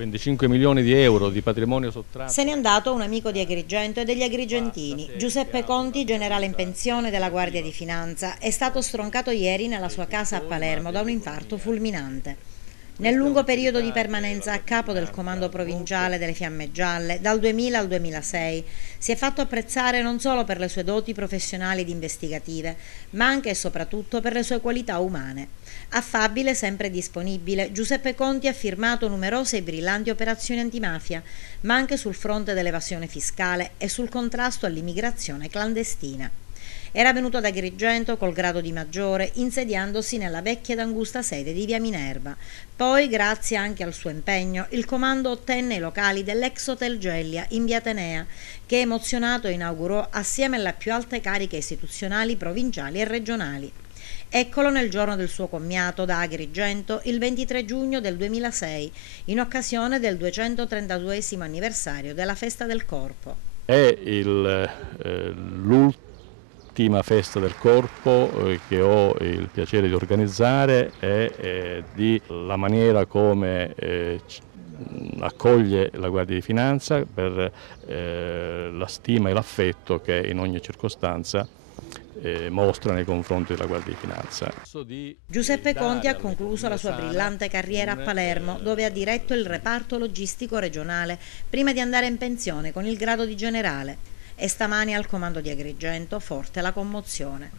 25 milioni di euro di patrimonio sottratto. Se n'è andato un amico di Agrigento e degli agrigentini. Giuseppe Conti, generale in pensione della Guardia di Finanza, è stato stroncato ieri nella sua casa a Palermo da un infarto fulminante. Nel lungo periodo di permanenza a capo del comando provinciale delle Fiamme Gialle, dal 2000 al 2006, si è fatto apprezzare non solo per le sue doti professionali ed investigative, ma anche e soprattutto per le sue qualità umane. Affabile, sempre disponibile, Giuseppe Conti ha firmato numerose e brillanti operazioni antimafia, ma anche sul fronte dell'evasione fiscale e sul contrasto all'immigrazione clandestina. Era venuto ad Agrigento col grado di maggiore, insediandosi nella vecchia ed angusta sede di via Minerva. Poi, grazie anche al suo impegno, il comando ottenne i locali dell'ex Hotel Gellia in via Atenea, che emozionato inaugurò assieme alle più alte cariche istituzionali provinciali e regionali. Eccolo nel giorno del suo commiato da Agrigento, il 23 giugno del 2006, in occasione del 232esimo anniversario della Festa del Corpo. È l'ultima festa del corpo che ho il piacere di organizzare e di la maniera come accoglie la Guardia di Finanza, per la stima e l'affetto che in ogni circostanza mostra nei confronti della Guardia di Finanza. Giuseppe Conti ha concluso la sua brillante carriera a Palermo, dove ha diretto il reparto logistico regionale prima di andare in pensione con il grado di generale. E stamani al comando di Agrigento forte la commozione.